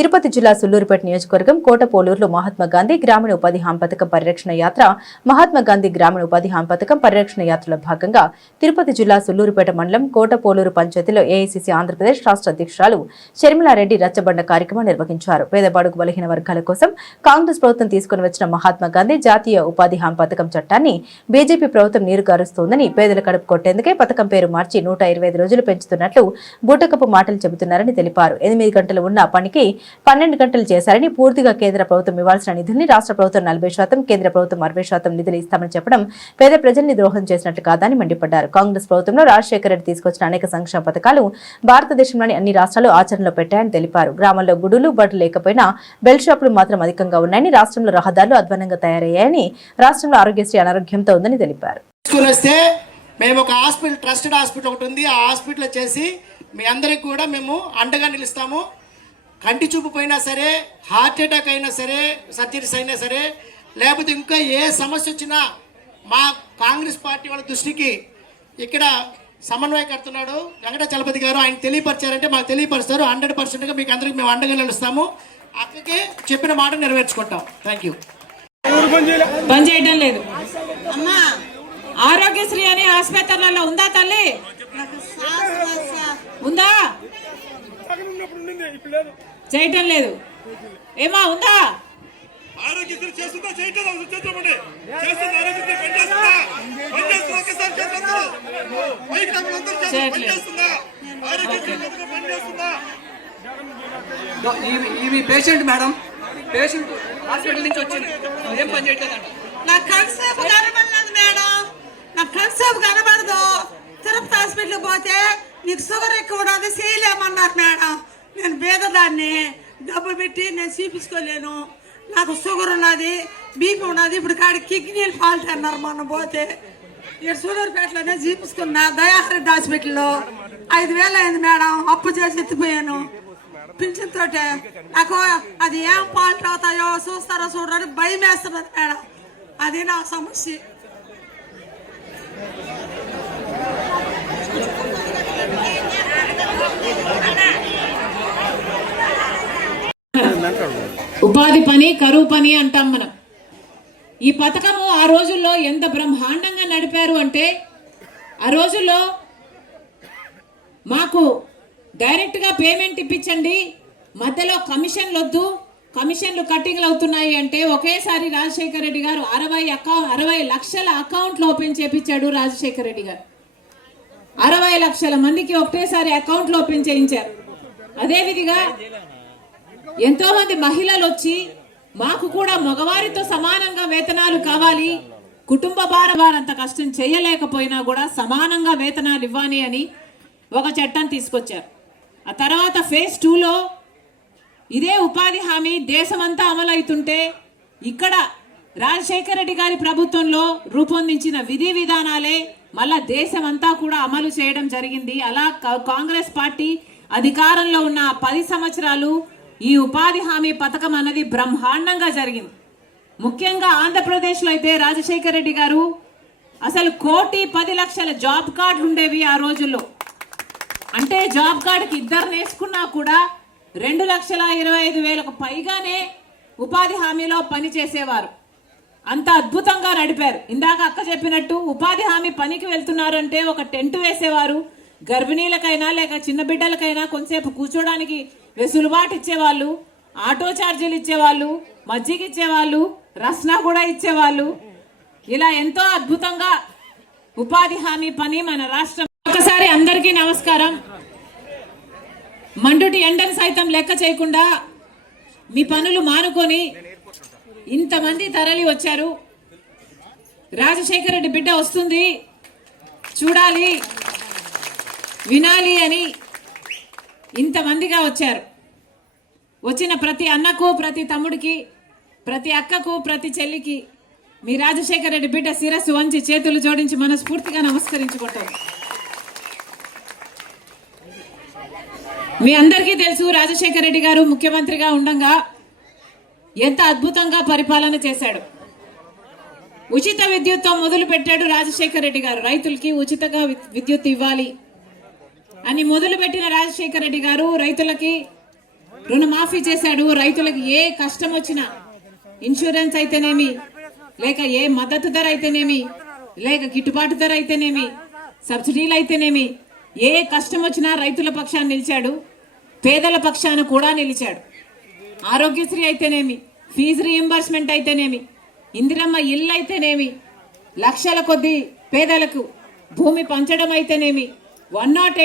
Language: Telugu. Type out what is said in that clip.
తిరుపతి జిల్లా సుల్లూరుపేట నియోజకవర్గం కోటపోలూరులో మహాత్మా గాంధీ గ్రామీణ ఉపాధి హామీ పథకం పరిరక్షణ యాత్ర మహాత్మా గాంధీ గ్రామీణ ఉపాధి హామీ పథకం పరిరక్షణ యాత్రలో భాగంగా తిరుపతి జిల్లా సుల్లూరుపేట మండలం కోటపోలూరు పంచాయతీలో ఏఐసీసీ ఆంధ్రప్రదేశ్ రాష్ట్ర అధ్యక్షురాలు షర్మిలారెడ్డి రచ్చబండ కార్యక్రమం నిర్వహించారు. పేదబడుగు బలహీన వర్గాల కోసం కాంగ్రెస్ ప్రభుత్వం తీసుకుని వచ్చిన మహాత్మా గాంధీ జాతీయ ఉపాధి హామీ పథకం చట్టాన్ని బీజేపీ ప్రభుత్వం నీరుగారుస్తోందని, పేదల కడుపు కొట్టేందుకే పథకం పేరు మార్చి 125 రోజులు పెంచుతున్నట్లు బూటకపు మాటలు చెబుతున్నారని తెలిపారు. 8 గంటలు ఉన్న పనికి 12 గంటలు చేశారని, పూర్తిగా కేంద్ర ప్రభుత్వం ఇవ్వాల్సిన నిధుల్ని రాష్ట్ర ప్రభుత్వం 40%, కేంద్ర ప్రభుత్వం 60% నిధులు ఇస్తామని చెప్పడం పేద ప్రజల్ని ద్రోహం చేసినట్లు కాదని మండిపడ్డారు. కాంగ్రెస్ ప్రభుత్వంలో రాజశేఖర రెడ్డి తీసుకొచ్చిన అనేక సంక్షేమ పథకాలు భారతదేశంలోని అన్ని రాష్ట్రాలు ఆచరణలో పెట్టాయని తెలిపారు. గ్రామాల్లో గుడులు బడులు లేకపోయినా బెల్ షాపులు మాత్రం అధికంగా ఉన్నాయని, రాష్ట్రంలో రహదారులు అధ్వానంగా తయారయ్యాయని, రాష్ట్రంలో ఆరోగ్యశ్రీ అనారోగ్యంతో ఉందని తెలిపారు. మేము ఒక హాస్పిటల్, ట్రస్టెడ్ హాస్పిటల్ ఒకటి ఉంది, ఆ హాస్పిటల్ చేసి మీ అందరికి కూడా మేము అండగా నిలుస్తాము. కంటి చూపు పోయినా సరే, హార్ట్ అటాక్ అయినా సరే, సర్జరీస్ అయినా సరే, లేకపోతే ఇంకా ఏ సమస్య వచ్చినా మా కాంగ్రెస్ పార్టీ వాళ్ళ దృష్టికి ఇక్కడ సమన్వయకర్తున్నాడు వెంకటాచలపతి గారు, ఆయన తెలియపరిచారంటే మాకు తెలియపరుస్తారు. 100%గా మీకు అందరికి మేము అండగా నిలుస్తాము. అక్కడికి చెప్పిన మాట నెరవేర్చుకుంటాం. Thank you. పని చేయడం లేదు అమ్మా. ఆరోగ్యశ్రీ అని ఆసుపత్రులలో ఉందా తల్లి? ఉందా? చేయటం లేదు. ఏమా ఉందా? పేషెంట్ మేడం, పేషెంట్ హాస్పిటల్ నుంచి వచ్చింది, ఏం పని చేయట్లేదంట. నాకు కన్సేపు కనబడలేదు మేడం, నాకు కన్సేపు కనబడదు. తిరుపతి హాస్పిటల్ పోతే నీకు షుగర్ ఎక్కువ ఉన్నది, చేయలేమన్నారు మేడం. నేను పేదదాన్ని, డబ్బు పెట్టి నేను చూపించుకోలేను. నాకు షుగర్ ఉన్నది, బీపీ ఉన్నది. ఇప్పుడు కాడికి కిడ్నీలు ఫాల్ట్ అన్నారు. మొన్న పోతే ఇక్కడ సూలూరుపేటలోనే చూపించుకున్నా, దయారెడ్డి హాస్పిటల్లో 5,000 అయింది మేడం. అప్పు చేసి ఎత్తిపోయాను పింఛన్ తోటే. నాకు అది ఏం ఫాల్ట్ అవుతాయో చూస్తారో చూడరని భయం వేస్తున్నది మేడం. అది నా సమస్య. ఉపాధి పని, కరువు పని అంటాం మనం. ఈ పథకము ఆ రోజుల్లో ఎంత బ్రహ్మాండంగా నడిపారు అంటే, ఆ రోజుల్లో మాకు డైరెక్ట్గా పేమెంట్ ఇప్పించండి, మధ్యలో కమిషన్లు వద్దు, కమిషన్లు కట్టింగ్లు అవుతున్నాయి అంటే ఒకేసారి రాజశేఖర రెడ్డి గారు 60 లక్షల అకౌంట్లు ఓపెన్ చేయించాడు. రాజశేఖర రెడ్డి గారు 60 లక్షల మందికి ఒకటేసారి అకౌంట్లు ఓపెన్ చేయించారు. అదేవిధంగా ఎంతో మంది మహిళలు వచ్చి మాకు కూడా మగవారితో సమానంగా వేతనాలు కావాలి, కుటుంబ భారంత కష్టం చేయలేకపోయినా కూడా సమానంగా వేతనాలు ఇవ్వాలి అని ఒక చట్టం తీసుకొచ్చారు. ఆ తర్వాత ఫేజ్ 2లో ఇదే ఉపాధి హామీ దేశమంతా అమలవుతుంటే, ఇక్కడ రాజశేఖర రెడ్డి గారి ప్రభుత్వంలో రూపొందించిన విధి విధానాలే మళ్ళా దేశమంతా కూడా అమలు చేయడం జరిగింది. అలా కాంగ్రెస్ పార్టీ అధికారంలో ఉన్న 10 సంవత్సరాలు ఈ ఉపాధి హామీ పథకం అన్నది బ్రహ్మాండంగా జరిగింది. ముఖ్యంగా ఆంధ్రప్రదేశ్లో అయితే రాజశేఖర రెడ్డి గారు అసలు 1,10,00,000 జాబ్ కార్డులు ఉండేవి ఆ రోజుల్లో. అంటే జాబ్ కార్డుకి 2 నేర్చుకున్నా కూడా 2,25,000కు పైగానే ఉపాధి హామీలో పని చేసేవారు. అంత అద్భుతంగా నడిపారు. ఇందాక అక్క చెప్పినట్టు ఉపాధి హామీ పనికి వెళ్తున్నారంటే ఒక టెంట్ వేసేవారు. గర్భిణీలకైనా లేక చిన్న బిడ్డలకైనా కొంతసేపు కూర్చోడానికి వెసులుబాటు ఇచ్చేవాళ్ళు, ఆటో ఛార్జీలు ఇచ్చేవాళ్ళు, మజ్జిగ ఇచ్చేవాళ్ళు, రస్నా కూడా ఇచ్చేవాళ్ళు. ఇలా ఎంతో అద్భుతంగా ఉపాధి హామీ పని మన రాష్ట్రం. ఒకసారి అందరికీ నమస్కారం. మండుటి ఎండను సైతం లెక్క చేయకుండా మీ పనులు మానుకొని ఇంతమంది తరలి వచ్చారు. రాజశేఖర రెడ్డి బిడ్డ వస్తుంది, చూడాలి, వినాలి అని ఇంతమందిగా వచ్చారు. వచ్చిన ప్రతి అన్నకు, ప్రతి తమ్ముడికి, ప్రతి అక్కకు, ప్రతి చెల్లికి మీ రాజశేఖర రెడ్డి బిడ్డ శిరస్సు వంచి చేతులు జోడించి మనస్ఫూర్తిగా నమస్కరించుకుంటాం. మీ అందరికీ తెలుసు రాజశేఖర రెడ్డి గారు ముఖ్యమంత్రిగా ఉండగా ఎంత అద్భుతంగా పరిపాలన చేశాడు. ఉచిత విద్యుత్తో మొదలు పెట్టాడు రాజశేఖర రెడ్డి గారు. రైతులకి ఉచితంగా విద్యుత్ ఇవ్వాలి అని మొదలుపెట్టిన రాజశేఖర రెడ్డి గారు రైతులకి రుణమాఫీ చేశాడు. రైతులకు ఏ కష్టం వచ్చినా ఇన్సూరెన్స్ అయితేనేమి, లేక ఏ మద్దతు ధర అయితేనేమి, లేక గిట్టుబాటు ధర అయితేనేమి, సబ్సిడీలు అయితేనేమి, ఏ కష్టం వచ్చినా రైతుల పక్షాన నిలిచాడు, పేదల పక్షాన కూడా నిలిచాడు. ఆరోగ్యశ్రీ అయితేనేమి, ఫీజు రీఎంబర్స్మెంట్ అయితేనేమి, ఇందిరమ్మ ఇల్లు అయితేనేమి, లక్షల కొద్ది పేదలకు భూమి పంచడం అయితేనేమి, 108